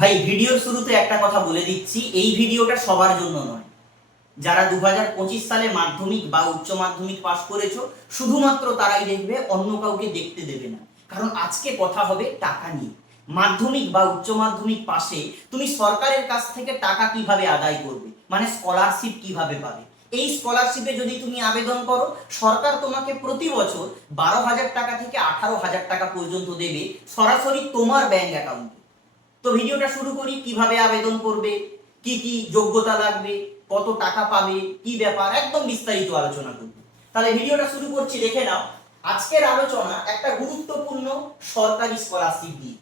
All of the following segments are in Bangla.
ভাই, ভিডিওর শুরুতে একটা কথা বলে দিচ্ছি, এই ভিডিওটা সবার জন্য নয়। যারা দু হাজার পঁচিশ সালে মাধ্যমিক বা উচ্চ মাধ্যমিক পাশ করেছ, শুধুমাত্র তারাই দেখবে, অন্য কাউকে দেখতে দেবে না। কারণ আজকে কথা হবে টাকা নিয়ে। মাধ্যমিক বা উচ্চ মাধ্যমিক পাশে তুমি সরকারের কাছ থেকে টাকা কীভাবে আদায় করবে? মানে স্কলারশিপ কীভাবে পাবে? এই স্কলারশিপে যদি তুমি আবেদন করো, সরকার তোমাকে প্রতি বছর বারো হাজার টাকা থেকে আঠারো হাজার টাকা পর্যন্ত দেবে সরাসরি তোমার ব্যাংক অ্যাকাউন্টে তো ভিডিওটা শুরু করি, কীভাবে আবেদন করবে, কি কি যোগ্যতা লাগবে, কত টাকা পাবে, কি ব্যাপার, একদম বিস্তারিত আলোচনা করবে। তাহলে ভিডিওটা শুরু করছি, দেখে নাও। আজকের আলোচনা একটা গুরুত্বপূর্ণ সরকারি স্কলারশিপ দিয়ে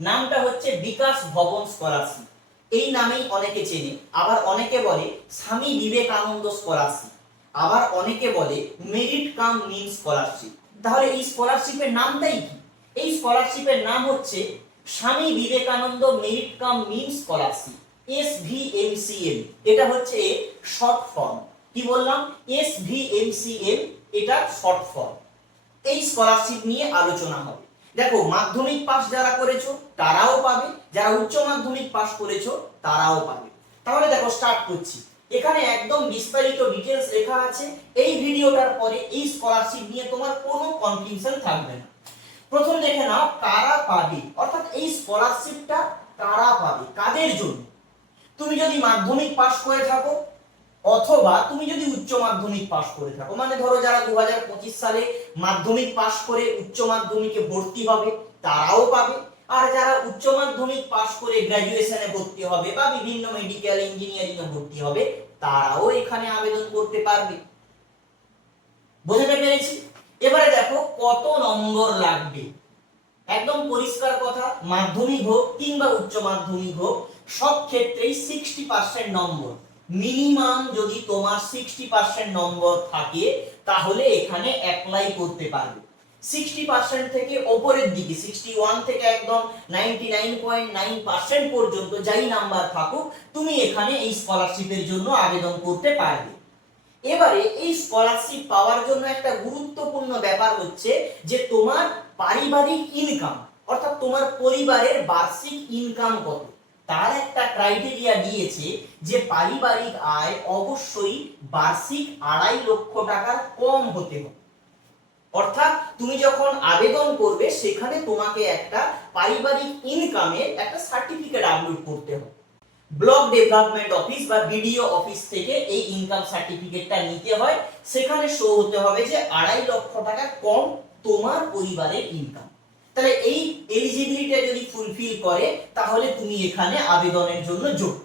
নামটা হচ্ছে বিকাশ ভবন স্কলারশিপ এই নামেই অনেকে চেনে। আবার অনেকে বলে স্বামী বিবেকানন্দ স্কলারশিপ আবার অনেকে বলে মেরিট কাম মিন স্কলারশিপ তাহলে এই স্কলারশিপের নামটাই কি? এই স্কলারশিপের নাম হচ্ছে Swami Vivekananda merit cum mean scholarship S V M C M এটা হচ্ছে শর্ট ফর্ম কি বললাম? S V M C M এটা শর্ট ফর্ম এই স্কলারশিপ নিয়ে আলোচনা হবে। দেখো, মাধ্যমিক পাস যারা করেছ, তারাও পাবে। যারা উচ্চ মাধ্যমিক পাস করেছ, তারাও পাবে। তাহলে দেখো স্টার্ট করছি। এখানে একদম বিস্তারিত ডিটেলস লেখা আছে। এই ভিডিওটার পরে এই স্কলারশিপ নিয়ে তোমার কোনো কনফিউশন থাকবে না। প্রথম দেখে নাও, কারা পাবে? এই স্কলারশিপটা কারা পাবে? কাদের জন্য? তুমি যদি মাধ্যমিক পাশ করে থাকো, অথবা তুমি যদি উচ্চ মাধ্যমিক পাশ করে থাকো মানে ধরো যারা দু হাজার পঁচিশ সালে মাধ্যমিক পাশ করে উচ্চ মাধ্যমিকে ভর্তি হবে, তারাও পাবে। আর যারা উচ্চ মাধ্যমিক পাস করে গ্র্যাজুয়েশনে ভর্তি হবে বা বিভিন্ন মেডিকেল ইঞ্জিনিয়ারিং এ ভর্তি হবে, তারাও এখানে আবেদন করতে পারবে। বুঝতে পেরেছি? এবারে দেখো কত নম্বর লাগবে। একদম পরিষ্কার কথা, মাধ্যমিক হোক কিংবা উচ্চ মাধ্যমিক হোক, সব ক্ষেত্রেই সিক্সটি পার্সেন্ট নম্বর। মিনিমাম যদি তোমার সিক্সটি পার্সেন্ট নম্বর থাকে, তাহলে এখানে অ্যাপ্লাই করতে পারবে। সিক্সটি পার্সেন্ট থেকে ওপরের দিকে সিক্সটি ওয়ান থেকে একদম ninety nine point nine percent পর্যন্ত যাই নাম্বার থাকুক, তুমি এখানে এই স্কলারশিপের জন্য আবেদন করতে পারবে। এবারে এই স্কলারশিপ পাওয়ার জন্য একটা গুরুত্বপূর্ণ ব্যাপার হচ্ছে যে তোমার পারিবারিক ইনকাম অর্থাৎ তোমার পরিবারের বার্ষিক ইনকাম কত? তার একটা ক্রাইটেরিয়া দিয়েছে যে পারিবারিক আয় অবশ্যই বার্ষিক আড়াই লক্ষ টাকার কম হতে হবে। অর্থাৎ তুমি যখন আবেদন করবে, সেখানে তোমাকে একটা পারিবারিক ইনকামের একটা সার্টিফিকেট আপলোড করতে হবে। ব্লক ডেভেলপমেন্ট অফিস বা বিডিও অফিস থেকে এই ইনকাম সার্টিফিকেটটা নিতে হয়। সেখানে শো হতে হবে যে আড়াই লক্ষ টাকা কম তোমার পরিবারের ইনকাম তাহলে এই এলিজিবিলিটি যদি ফুলফিল করে, তাহলে তুমি এখানে আবেদনের জন্য যোগ্য।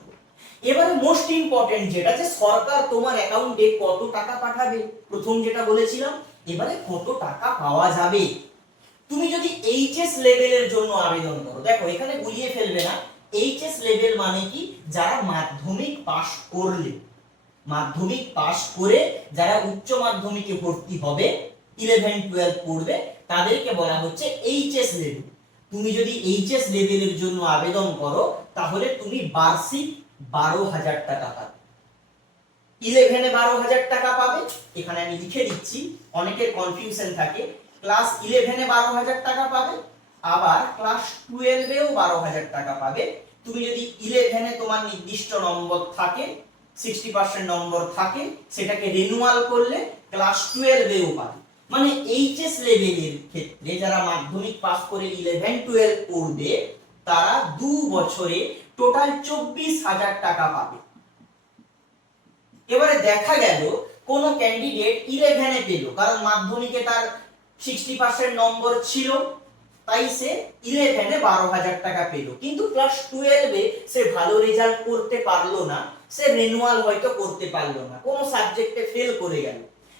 এবারে মোস্ট ইম্পর্টেন্ট যেটা যে সরকার তোমার অ্যাকাউন্টে কত টাকা পাঠাবে, প্রথম যেটা বলেছিলাম, এবারে কত টাকা পাওয়া যাবে। তুমি যদি এইচএস লেভেলের জন্য আবেদন করো, দেখো এখানে গুলিয়ে ফেলবে না এইচএস লেভেল মানে কি? যারা মাধ্যমিক পাশ করলে। মাধ্যমিক পাশ করে যারা উচ্চ মাধ্যমিকে ভর্তি হবে ইলেভেন টুয়েলভ পড়বে, তাদেরকে বলা হচ্ছে এইচএস লেভেল তুমি যদি এইচএস লেভেলের জন্য আবেদন করো, তাহলে তুমি বার্ষিক বারো হাজার টাকা পাবে। ইলেভেনে বারো হাজার টাকা পাবে, এখানে আমি লিখে দিচ্ছি, অনেকের কনফিউশন থাকে। ক্লাস ইলেভেনে বারো হাজার টাকা পাবে, আবার ক্লাস টুয়েলভেও বারো হাজার টাকা পাবে। তুমি যদি ইলেভেনে তোমার নির্দিষ্ট নম্বর থাকে সিক্সটি পার্সেন্ট নম্বর থাকে, সেটাকে রিনুয়াল করলে ক্লাস টুয়েলভেও পাবে। মানে এইচএস লেভেলের ক্ষেত্রে যারা মাধ্যমিক পাস করে ইলেভেন টুয়েলভ পড়বে, তারা দু বছরে টোটাল চব্বিশ হাজার টাকা পাবে। এবারে দেখা গেল, কোন ক্যান্ডিডেট ইলেভেনে পেল, কারণ মাধ্যমিকে তার সিক্সটি পার্সেন্ট নম্বর ছিল, তাই সে ইলেভেনে বারো হাজার টাকা পেল। কিন্তু ক্লাস টুয়েলভে সে ভালো রেজাল্ট করতে পারল না, সে রেনুয়াল হয়তো করতে পারল না, কোনো সাবজেক্টে ফেল করে গেল।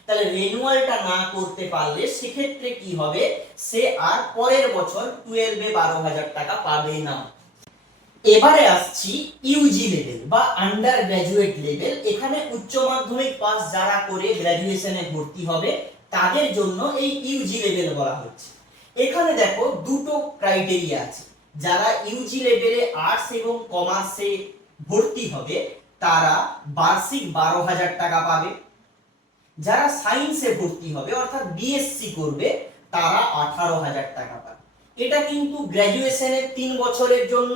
তাহলে রেনুয়ালটা না করতে পারলে সেক্ষেত্রে কি হবে? সে আর পরের বছর টুয়েলভে বারো হাজার টাকা পাবে না। এবারে আসছি ইউজি লেভেল বা আন্ডার গ্র্যাজুয়েট লেভেল এখানে উচ্চ মাধ্যমিক পাস যারা করে গ্র্যাজুয়েশনে ভর্তি হবে, তাদের জন্য এই ইউজি লেভেল বলা হচ্ছে। এখানে দেখো দুটো ক্রাইটেরিয়া আছে। যারা ইউজি লেভেলে আর্টস এবং কমার্সে ভর্তি হবে, তারা বার্ষিক বারো হাজার টাকা পাবে। যারা সায়েন্সে ভর্তি হবে, অর্থাৎ বিএসসি করবে, তারা আঠারো হাজার টাকা পাবে। এটা কিন্তু গ্র্যাজুয়েশনের তিন বছরের জন্য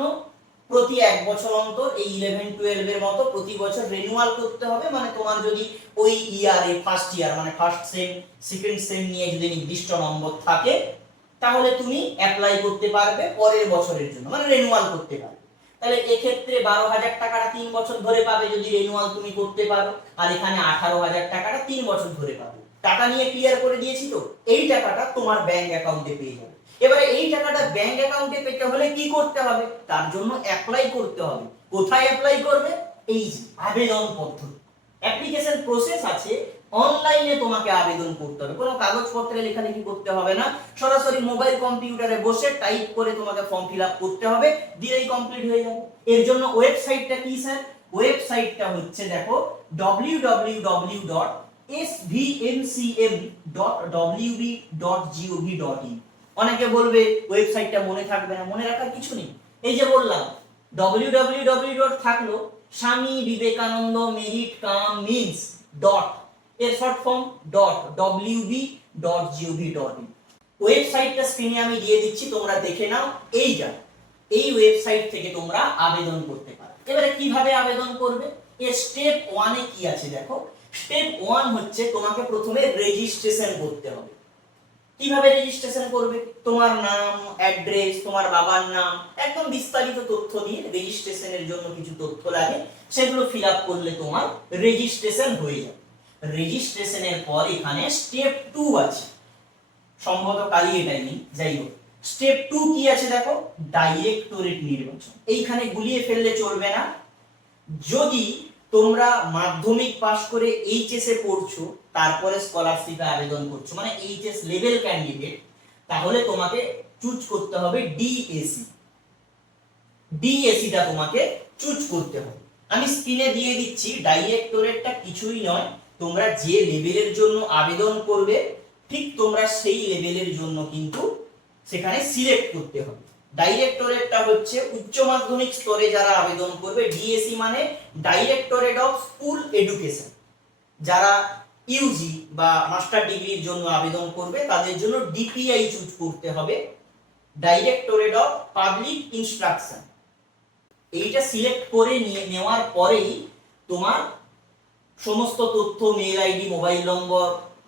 প্রতি এক বছর অন্তর, এই ইলেভেন টুয়েলভ এর মতো প্রতি বছর রেনুয়াল করতে হবে। মানে তোমার যদি ওই ইয়ারে ফার্স্ট ইয়ার মানে ফার্স্ট সেম সেকেন্ড সেম নিয়ে যদি নির্দিষ্ট নম্বর থাকে, তাহলে তুমি অ্যাপ্লাই করতে পারবে পরের বছরের জন্য মানে রেনুয়াল করতে পারবে। তাহলে এক্ষেত্রে বারো হাজার টাকাটা তিন বছর ধরে পাবে যদি রিনিউয়াল তুমি করতে পারো। আর এখানে আঠারো হাজার টাকাটা তিন বছর ধরে পাবে। টাকা নিয়ে ক্লিয়ার করে দিয়েছি তো? এই টাকাটা তোমার ব্যাংক অ্যাকাউন্টে পেয়ে যাবে। এবারে এই টাকাটা ব্যাংক অ্যাকাউন্টে পেতে হলে কি করতে হবে? তার জন্য অ্যাপ্লাই করতে হবে। কোথায় অ্যাপ্লাই করবে? এই আবেদন পদ্ধতি। অ্যাপ্লিকেশন প্রসেস আছে অনলাইনে তোমাকে আবেদন করতে হবে। কোনো কাগজপত্রে লেখালেখি করতে হবে না। সরাসরি মোবাইল কম্পিউটারে বসে টাইপ করে তোমাকে ফর্ম ফিল করতে হবে। দিলেই কমপ্লিট হয়ে যাবে। এর জন্য ওয়েবসাইটটা কি স্যার ওয়েবসাইটটা হচ্ছে দেখো ডব্লিউ ডব্লিউ ডব্লিউ www.svmcm.wb.gov.in অনেকে বলবে ওয়েবসাইটটা মনে থাকবে না, মনে রাখার কিছু নেই। এই যে বললাম ডব্লিউ ডব্লিউ ডব্লিউ www থাকল Swami Vivekananda merit cum means dot এর short form dot WB dot GOV dot in ওয়েবসাইটটা স্ক্রিনে আমি দিয়ে দিচ্ছি, তোমরা দেখে নাও, এই এইটা এই ওয়েবসাইট থেকে তোমরা আবেদন করতে পারো। এবারে কীভাবে আবেদন করবে? এর স্টেপ ওয়ানে কি আছে দেখো? স্টেপ ওয়ান হচ্ছে তোমাকে প্রথমে রেজিস্ট্রেশন করতে হবে। কীভাবে রেজিস্ট্রেশন করবে? তোমার নাম অ্যাড্রেস তোমার বাবার নাম, একদম বিস্তারিত তথ্য দিয়ে রেজিস্ট্রেশনের জন্য কিছু তথ্য লাগে, সেগুলো ফিল আপ করলে তোমার রেজিস্ট্রেশন হয়ে যাবে। রেজিস্ট্রেশনের পর এখানে স্টেপ টু আছে। সম্ভবত কালি এটাই নেই, যাই হোক। স্টেপ টু কি আছে দেখো? ডাইরেক্টরেট নির্বাচন। এইখানে গুলিয়ে ফেললে চলবে না। যদি তোমরা মাধ্যমিক পাশ করে এইচএস এ পড়ছো, তারপরে স্কলারশিপে আবেদন করছ মানে এইচএস লেভেল ক্যান্ডিডেট তাহলে তোমাকে চুজ করতে হবে ডিএসি ডিএসিটা তোমাকে চুজ করতে হবে। আমি স্ক্রিনে দিয়ে দিচ্ছি ডাইরেক্টরেটটা কিছুই নয়। তোমরা যে লেভেলের জন্য আবেদন করবে, ঠিক তোমরা সেই লেভেলের জন্য কিন্তু সেখানে সিলেক্ট করতে হবে। ডাইরেক্টরেটটা হচ্ছে উচ্চ মাধ্যমিক স্তরে যারা আবেদন করবে ডিএসি মানে ডাইরেক্টরেট অফ স্কুল এডুকেশন যারা ইউজি বা মাস্টার ডিগ্রির জন্য আবেদন করবে, তাদের জন্য ডিপিআই চুজ করতে হবে ডাইরেক্টরেট অফ পাবলিক ইনস্ট্রাকশন এইটা সিলেক্ট করে নিয়ে নেওয়ার পরেই তোমার সমস্ত তথ্য mail ID mobile number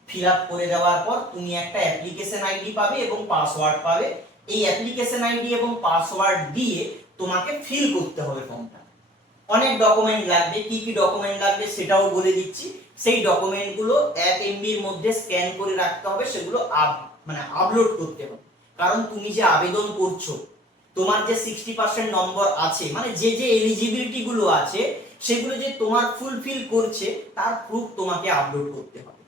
fill করে দেওয়ার পর তুমি একটা অ্যাপ্লিকেশন আইডি পাবে এবং পাসওয়ার্ড পাবে। এই অ্যাপ্লিকেশন আইডি এবং পাসওয়ার্ড দিয়ে তোমাকে ফিল করতে হবে ফর্মটা অনেক ডকুমেন্ট লাগবে, কি কি ডকুমেন্ট লাগবে সেটাও বলে দিচ্ছি। সেই ডকুমেন্টগুলো এক এমবির মধ্যে স্ক্যান করে রাখতে হবে, সেগুলো আপ মানে আপলোড করতে হবে। কারণ তুমি যে আবেদন করছ, তোমার যে সিক্সটি পার্সেন্ট নম্বর আছে মানে যে যে এলিজিবিলিটি গুলো আছে সেগুলো যে তোমার ফুলফিল করছে, তার প্রুফ তোমাকে আপলোড করতে হবে।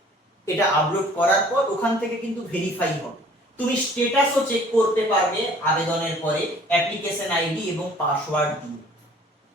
এটা আপলোড করার পর ওখান থেকে কিন্তু ভেরিফাই হবে। তুমি স্টেটাসও চেক করতে পারবে আবেদনের পরে অ্যাপ্লিকেশন আইডি এবং পাসওয়ার্ড দিয়ে।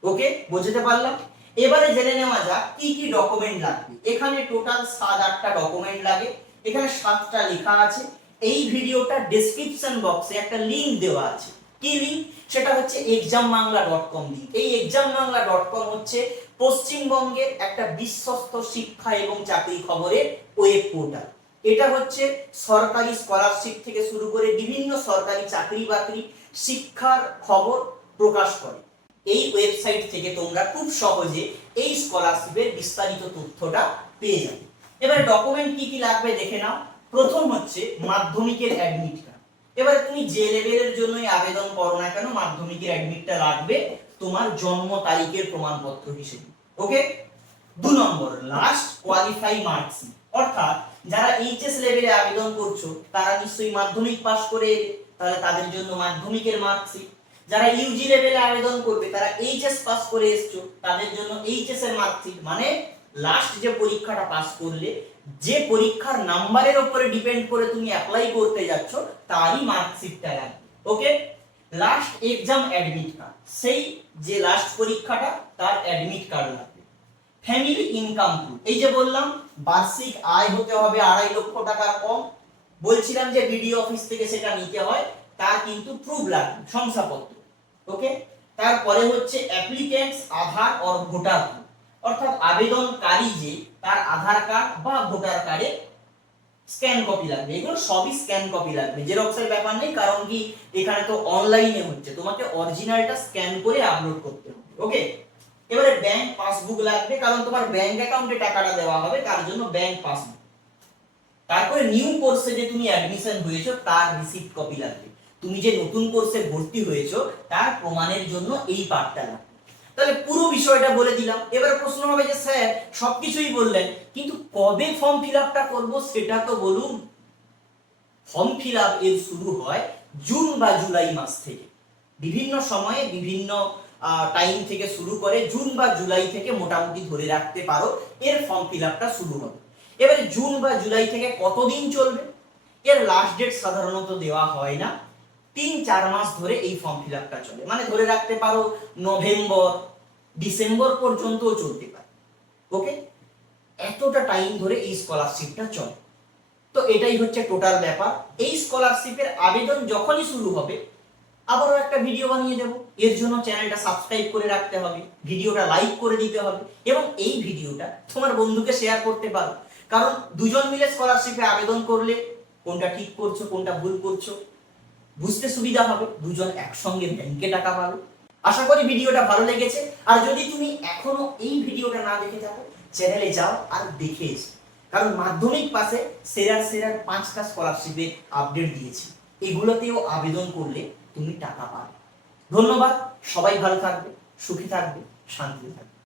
ওকে বুঝতে পারলাম? এবারে জেনে নেওয়া যাক, কি কি ডকুমেন্ট লাগবে? এখানে টোটাল সাত আটটা ডকুমেন্ট লাগে। এখানে সাতটা লেখা আছে। এই ভিডিওটা ডেসক্রিপশন বক্সে একটা লিংক দেওয়া আছে। কি লিংক সেটা হচ্ছে exam Bangla dot com link এই এক্সাম বাংলা ডট কম হচ্ছে পশ্চিমবঙ্গের একটা বিশ্বস্ত শিক্ষা এবং চাকরি খবরের ওয়েব পোর্টাল এটা হচ্ছে সরকারি স্কলারশিপ থেকে শুরু করে বিভিন্ন সরকারি চাকরি বাকরি শিক্ষার খবর প্রকাশ করে। এই ওয়েবসাইট থেকে তোমরা খুব সহজে এই স্কলারশিপের বিস্তারিত তথ্যটা পেয়ে যাবে। এবারে ডকুমেন্ট কি কি লাগবে দেখে নাও। প্রথম হচ্ছে মাধ্যমিকের অ্যাডমিট কার্ড এবার তুমি যে লেভেলের জন্যই আবেদন করো না কেন, মাধ্যমিকের অ্যাডমিটটা লাগবে তোমার জন্ম তারিখের প্রমাণপত্র হিসেবে ওকে দু নম্বর লাস্ট কোয়ালিফাই মার্কশিট অর্থাৎ যারা এইচএস লেভেলে আবেদন করছ, তারা নিশ্চয়ই মাধ্যমিক পাশ করে তাহলে তাদের জন্য মাধ্যমিকের মার্কশিট যারা ইউজি লেভেলে আবেদন করবে, তারা এইচএস পাস করে এসছো, তাদের জন্য এইচএস এর মার্কশিট মানে লাস্ট যে পরীক্ষাটা পাস করলে যে পরীক্ষার নাম্বারের উপরে ডিপেন্ড করে তুমি অ্যাপ্লাই করতে যাচ্ছ, তারই মার্কশিটটা লাগবে okay last exam admit card সেই যে লাস্ট পরীক্ষাটা, তার অ্যাডমিট কার্ড লাগবে। ফ্যামিলি ইনকাম প্রুফ এই যে বললাম, বার্ষিক আয় হতে হবে আড়াই লক্ষ টাকার কম। বলছিলাম যে বিডিও অফিস থেকে সেটা নিতে হয় তার কিন্তু প্রুফ লাগবে, শংসাপত্র ওকে তারপরে হচ্ছে অ্যাপ্লিক্যান্টস আধার অর ভোটার অর্থাৎ আবেদনকারী যে, তার আধার কার্ড বা ভোটার কার্ডে স্ক্যান কপি লাগবে। এগুলো সবই স্ক্যান কপি লাগবে। জেরক্সের ব্যাপার নেই, কারণ কি, এখানে তো অনলাইনে হচ্ছে। তোমাকে অরিজিনালটা স্ক্যান করে আপলোড করতে হবে ওকে এবারে ব্যাংক পাসবুক লাগবে, কারণ তোমার ব্যাংক অ্যাকাউন্টে টাকাটা দেওয়া হবে, তার জন্য ব্যাংক পাসবুক তারপরে নিউ কোর্সে যে তুমি অ্যাডমিশন হয়েছো, তার রিসিপ্ট কপি লাগবে। তুমি যে নতুন কোর্সে ভর্তি হয়েছো, তার প্রমাণের জন্য এই পার্টটা লাগবে। তাহলে পুরো বিষয়টা বলে দিলাম। এবার প্রশ্ন হবে যে, স্যার, সবকিছুই বললেন, কিন্তু কবে ফর্ম ফিল আপটা করব সেটা তো বলুন। ফর্ম ফিল আপ এর শুরু হয় জুন বা জুলাই মাস থেকে। বিভিন্ন সময়ে বিভিন্ন টাইম থেকে শুরু করে জুন বা জুলাই থেকে মোটামুটি ধরে রাখতে পারো, এর ফর্ম ফিল আপটা শুরু হবে। এবারে জুন বা জুলাই থেকে কতদিন চলবে? এর লাস্ট ডেট সাধারণত দেওয়া হয় না। তিন চার মাস ধরে এই ফর্ম ফিল আপটা চলে। মানে ধরে রাখতে পারো নভেম্বর ডিসেম্বর পর্যন্তও চলতে পারে। ওকে এতটা টাইম ধরে এই স্কলারশিপটা চলে। তো এটাই হচ্ছে টোটাল ব্যাপার। এই স্কলারশিপের আবেদন যখনই শুরু হবে, আবারও একটা ভিডিও বানিয়ে দেবো। এর জন্য চ্যানেলটা সাবস্ক্রাইব করে রাখতে হবে ভিডিওটা লাইক করে দিতে হবে, এবং এই ভিডিওটা তোমার বন্ধুকে শেয়ার করতে পারো। কারণ দুজন মিলে স্কলারশিপে আবেদন করলে কোনটা ঠিক করছ, কোনটা ভুল করছ বুঝতে সুবিধা হবে, দুজন একসঙ্গে ব্যাংকে টাকা পাবে। আশা করি ভিডিওটা ভালো লেগেছে। আর যদি তুমি এখনও এই ভিডিওটা না দেখে থাকো, চ্যানেলে যাও আর দেখে এসো। কারণ মাধ্যমিক পাশে সেরার সেরার পাঁচটা স্কলারশিপের আপডেট দিয়েছি। এগুলোতেও আবেদন করলে তুমি টাকা পাবে। ধন্যবাদ, সবাই ভালো থাকবে, সুখী থাকবে শান্তি থাকবে।